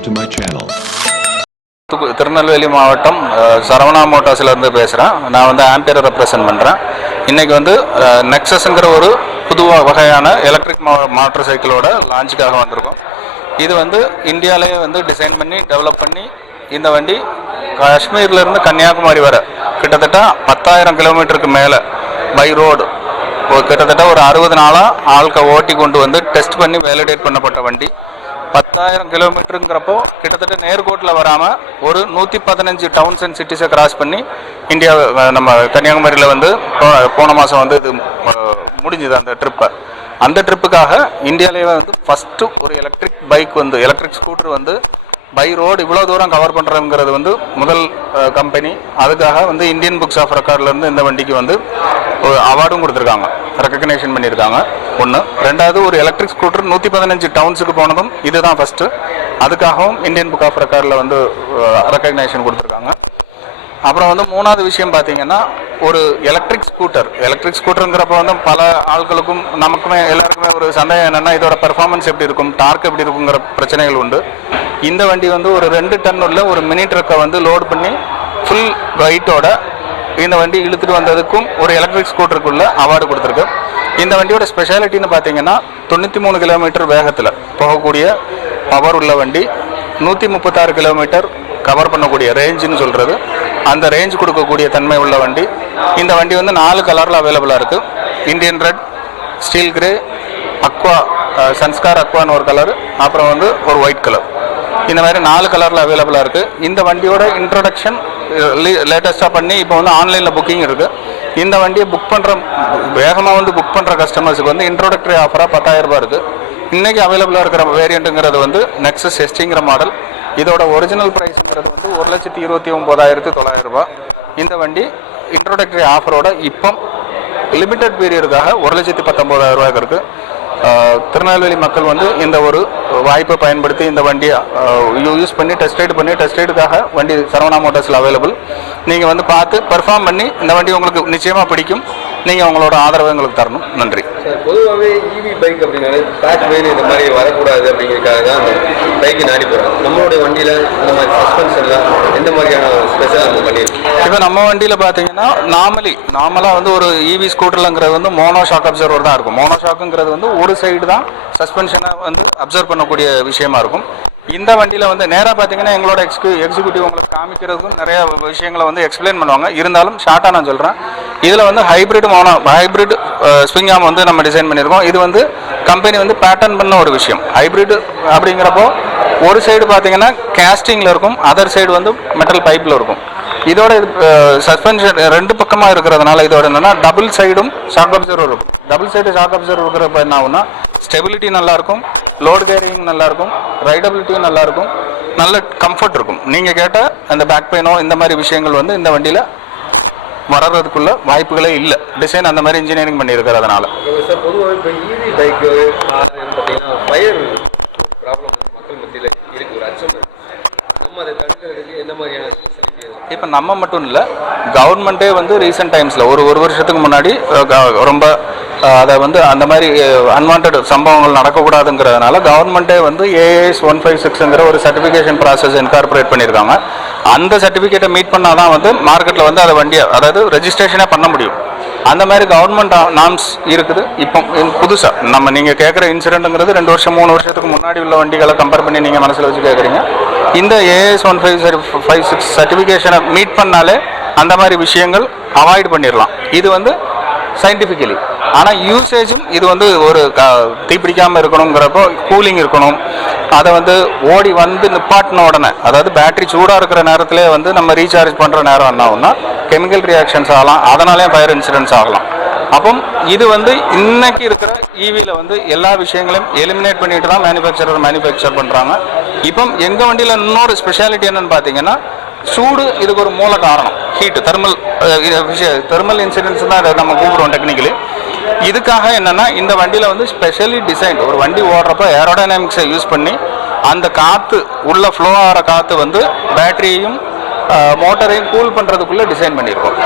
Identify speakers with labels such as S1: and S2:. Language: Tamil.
S1: subscribe to my channel.
S2: Tirunelveli மாவட்டம் சரவணா மோட்டார்ஸ்லேருந்து பேசுகிறேன் நான் வந்து ஆம்பியரை ரெப்ரசன்ட் பண்ணுறேன் இன்றைக்கி வந்து நெக்ஸஸ்ங்கிற ஒரு புது வகையான எலக்ட்ரிக் மோட்டார் சைக்கிளோட லான்ச்சுக்காக வந்திருக்கோம். இது வந்து இந்தியாவிலேயே வந்து டிசைன் பண்ணி டெவலப் பண்ணி இந்த வண்டி காஷ்மீர்லேருந்து கன்னியாகுமரி வரை கிட்டத்தட்ட பத்தாயிரம் கிலோமீட்டருக்கு மேலே பை ரோடு கிட்டத்தட்ட ஒரு அறுபது நாளாக ஆள்க ஓட்டி கொண்டு வந்து டெஸ்ட் பண்ணி வேலிடேட் பண்ணப்பட்ட வண்டி. பத்தாயிரம் கிலோமீட்டருங்கிறப்போ கிட்டத்தட்ட நேர்கோட்டில் வராமல் ஒரு நூற்றி பதினஞ்சு டவுன்ஸ் அண்ட் சிட்டிஸை கிராஸ் பண்ணி இந்தியா நம்ம கன்னியாகுமரியில் வந்து போன மாதம் வந்து இது முடிஞ்சுது அந்த ட்ரிப்பை அந்த ட்ரிப்புக்காக இந்தியாவிலேயே வந்து ஃபஸ்ட்டு ஒரு எலக்ட்ரிக் பைக் வந்து எலக்ட்ரிக் ஸ்கூட்டர் வந்து பை ரோடு இவ்வளோ தூரம் கவர் பண்ணுறதுங்கிறது வந்து முதல் கம்பெனி அதுக்காக வந்து இந்தியன் புக்ஸ் ஆஃப் ரெக்கார்ட்லேருந்து இந்த வண்டிக்கு வந்து ஒரு அவார்டும் கொடுத்துருக்காங்க. ரெக்கக்னேஷன் பண்ணியிருக்காங்க. ஒன்று ரெண்டாவது ஒரு எலக்ட்ரிக் ஸ்கூட்டர் நூற்றி பதினஞ்சு டவுன்ஸுக்கு போனதும் இதுதான் ஃபஸ்ட்டு அதுக்காகவும் இந்தியன் புக் ஆஃப் ரெக்கார்டில் வந்து ரெக்கக்னேஷன் கொடுத்துருக்காங்க. அப்புறம் வந்து மூணாவது விஷயம் பார்த்தீங்கன்னா ஒரு எலக்ட்ரிக் ஸ்கூட்டர் எலக்ட்ரிக் ஸ்கூட்டருங்கிறப்ப வந்து பல ஆட்களுக்கும் நமக்குமே எல்லாருக்குமே ஒரு சந்தேகம் என்னென்னா இதோட பெர்ஃபார்மன்ஸ் எப்படி இருக்கும்? டார்க் எப்படி இருக்குங்கிற பிரச்சனைகள் உண்டு. இந்த வண்டி வந்து ஒரு ரெண்டு டன் உள்ள ஒரு மினி ட்ரக்கை வந்து லோட் பண்ணி ஃபுல் வெயிட்டோட இந்த வண்டி இழுத்துட்டு வந்ததுக்கும் ஒரு எலக்ட்ரிக் ஸ்கூட்டருக்குள்ள அவார்டு கொடுத்துருக்கு. இந்த வண்டியோட ஸ்பெஷாலிட்டின்னு பார்த்தீங்கன்னா தொண்ணூற்றி மூணு கிலோமீட்டர் வேகத்தில் போகக்கூடிய பவர் உள்ள வண்டி நூற்றி முப்பத்தாறு கிலோமீட்டர் கவர் பண்ணக்கூடிய ரேஞ்சுன்னு சொல்கிறது அந்த ரேஞ்ச் கொடுக்கக்கூடிய தன்மை உள்ள வண்டி. இந்த வண்டி வந்து நாலு கலரில் அவைலபிளாக இருக்குது Indian red steel grey aqua sanskar அக்வான்னு ஒரு கலர் அப்புறம் வந்து ஒரு ஒயிட் கலர் இந்த மாதிரி நாலு கலரில் அவைலபிளாக இருக்குது இந்த வண்டியோட இன்ட்ரொடக்ஷன் லேட்டஸ்ட்டாக பண்ணி இப்போ வந்து ஆன்லைனில் புக்கிங் இருக்குது இந்த வண்டியை புக் பண்ணுற வேகமாக வந்து புக் பண்ணுற கஸ்டமர்ஸுக்கு வந்து இன்ட்ரோடக்டரி ஆஃபராக பத்தாயிரரூபா இருக்குது இன்றைக்கி அவைலபிளாக இருக்கிற வேரியண்ட்டுங்கிறது வந்து நெக்ஸஸ் எஸ்டிங்கிற மாடல் இதோட ஒரிஜினல் ப்ரைஸுங்கிறது வந்து ஒரு லட்சத்தி இருபத்தி ஒம்பதாயிரத்து தொள்ளாயிரம் இந்த வண்டி இன்ட்ரோடக்டரி ஆஃபரோட இப்போ லிமிட்டட் பீரியடுக்காக ஒரு லட்சத்தி பத்தொம்போதாயிரரூபாய்க்கு இருக்குது திருநெல்வேலி மக்கள் வந்து இந்த ஒரு வாய்ப்பை பயன்படுத்தி இந்த வண்டியை யூஸ் பண்ணி டெஸ்ட் ரைடு பண்ணி டெஸ்ட் ரைடுக்காக வண்டி சரவணா மோட்டார்ஸில் அவைலபிள் நீங்கள் வந்து பார்த்து பெர்ஃபார்ம் பண்ணி இந்த வண்டி உங்களுக்கு நிச்சயமாக பிடிக்கும். நீங்கள் உங்களோட ஆதரவை எங்களுக்கு தரணும். நன்றி.
S3: பொதுவாகவே இவி பைக் அப்படின்னாலே பேக் வெயில் இந்த மாதிரி வரக்கூடாது அப்படிங்கிறதுக்காக தான் அந்த நாடி போகிறாங்க நம்மளுடைய வண்டியில் இந்த மாதிரி சஸ்பென்ஷன்லாம் எந்த மாதிரியான ஸ்பெஷல் நம்ம பண்ணியிருக்கோம்
S2: இப்போ நம்ம வண்டியில் பார்த்தீங்கன்னா நார்மலி நார்மலாக வந்து ஒரு இவி ஸ்கூட்டர்லங்கிறது வந்து மோனோ ஷாக் அப்சர்வர் தான் இருக்கும். மோனோ ஷாக்குங்கிறது வந்து ஒரு சைடு தான் சஸ்பென்ஷனை வந்து அப்சர்வ் பண்ணக்கூடிய விஷயமா இருக்கும். இந்த வண்டியில் வந்து நேராக பார்த்தீங்கன்னா எங்களோட எக்ஸ்கியூ எக்ஸிக்யூட்டிவ் உங்களுக்கு காமிக்கிறதுக்கும் நிறைய விஷயங்களை வந்து எக்ஸ்பிளைன் பண்ணுவாங்க. இருந்தாலும் ஷார்ட்டாக நான் சொல்கிறேன் இதில் வந்து ஹைப்ரிட் மோனோ ஹைப்ரிட் ஸ்விங் ஆம் வந்து நம்ம டிசைன் பண்ணியிருக்கோம். இது வந்து கம்பெனி வந்து பேட்டர்ன் பண்ண ஒரு விஷயம். ஹைப்ரிட் அப்படிங்கிறப்போ ஒரு சைடு பார்த்தீங்கன்னா கேஸ்டிங்கில் இருக்கும் அதர் சைடு வந்து மெட்டல் பைப்பில் இருக்கும். இதோட சஸ்பென்ஷன் ரெண்டு பக்கமாக இருக்கிறதுனால இதோட என்னன்னா டபுள் சைடும் ஷாக் அப்சர்வர் இருக்கும். டபுள் சைடு ஷாக் அப்சர்வர் இருக்கிறப்ப என்ன ஆகும்னா ஸ்டெபிலிட்டி நல்லாயிருக்கும் லோட் கேரிங் நல்லாயிருக்கும் ரைடபிலிட்டியும் நல்லாயிருக்கும் நல்ல கம்ஃபர்ட் இருக்கும். நீங்கள் கேட்டால் அந்த பேக் பெயினோ இந்த மாதிரி விஷயங்கள் வந்து இந்த வண்டியில் வர்றதுக்குள்ள வாய்ப்புகளே இல்லை. டிசைன் அந்த மாதிரி இன்ஜினியரிங் பண்ணியிருக்கிறதுனால.
S3: பொதுவாக இப்போ இவி பைக்கு பார்த்தீங்கன்னா ஃபயர் ப்ராப்ளம் மக்கள் மத்தியில் இருக்கு ஒரு அச்சம் நம்ம அதை தடுக்கிறதுக்கு என்ன மாதிரியான
S2: இப்போ நம்ம மட்டும் இல்லை கவர்மெண்ட்டே வந்து ரீசெண்ட் டைம்ஸில் ஒரு ஒரு வருஷத்துக்கு முன்னாடி க- ரொம்ப அதை வந்து அந்த மாதிரி அன்வான்ட் சம்பவங்கள் நடக்கக்கூடாதுங்கிறதுனால கவர்மெண்ட்டே வந்து ஏஎஸ் ஒன் ஃபைவ் சிக்ஸுங்கிற ஒரு சர்டிஃபிகேஷன் ப்ராசஸ் இன்கார்பரேட் பண்ணியிருக்காங்க. அந்த சர்டிஃபிகேட்டை மீட் பண்ணால் தான் வந்து மார்க்கெட்டில் வந்து அதை வண்டியை அதாவது ரெஜிஸ்ட்ரேஷனே பண்ண முடியும். அந்த மாதிரி கவர்மெண்ட் நாம்ஸ் இருக்குது. இப்போ புதுசாக நம்ம நீங்கள் கேட்குற இன்சிடென்ட்டுங்கிறது ரெண்டு வருஷம் மூணு வருஷத்துக்கு முன்னாடி உள்ள வண்டிகளை கம்பேர் பண்ணி நீங்கள் மனசில் வச்சு கேட்குறீங்க இந்த AS one five five six சர்டிஃபிகேஷனை meet பண்ணாலே அந்த மாதிரி விஷயங்கள் அவாய்ட் பண்ணிடலாம் இது வந்து சயின்டிஃபிக்கலி ஆனால் யூசேஜும் இது வந்து ஒரு க தீப்பிடிக்காமல் இருக்கணுங்கிறப்போ கூலிங் இருக்கணும். அதை வந்து ஓடி வந்து நிப்பாட்டின உடனே அதாவது பேட்டரி சூடாக இருக்கிற நேரத்திலே வந்து நம்ம ரீசார்ஜ் பண்ணுற நேரம் என்ன ஆகும்னா கெமிக்கல் ரியாக்ஷன்ஸ் ஆகலாம். அதனாலே ஃபயர் இன்சிடென்ட்ஸ் ஆகலாம். அப்போ இது வந்து இன்னைக்கு இருக்கிற ஈவியில் வந்து எல்லா விஷயங்களையும் எலிமினேட் பண்ணிட்டு தான் மேனுஃபேக்சரர் மேனுஃபேக்சர் பண்ணுறாங்க இப்போ எங்கள் வண்டியில் இன்னொரு ஸ்பெஷாலிட்டி என்னன்னு பார்த்தீங்கன்னா சூடு இதுக்கு ஒரு மூல காரணம். ஹீட்டு தெர்மல் தெர்மல் இன்சிடென்ட்ஸ் தான் நம்ம கூப்பிடுவோம் டெக்னிக்கலி இதுக்காக என்னென்னா இந்த வண்டியில் வந்து ஸ்பெஷலி டிசைன் ஒரு வண்டி ஓடுறப்ப ஏரோடைனாமிக்ஸை யூஸ் பண்ணி அந்த காற்று உள்ள ஃப்ளோ ஆகிற காற்று வந்து பேட்டரியையும் மோட்டரையும் கூல் பண்ணுறதுக்குள்ளே டிசைன் பண்ணியிருக்கோம்